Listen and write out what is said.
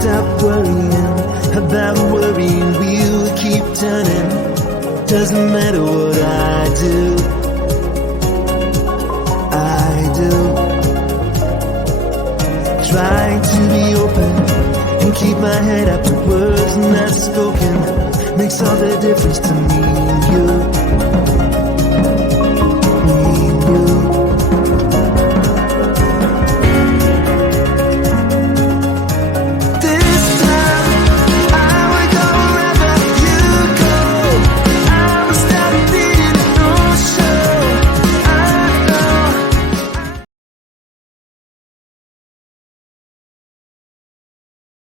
stop worrying about worrying. We'll keep turning. Doesn't matter what I do. Trying to be open and keep my head up. The words not spoken makes all the difference to me.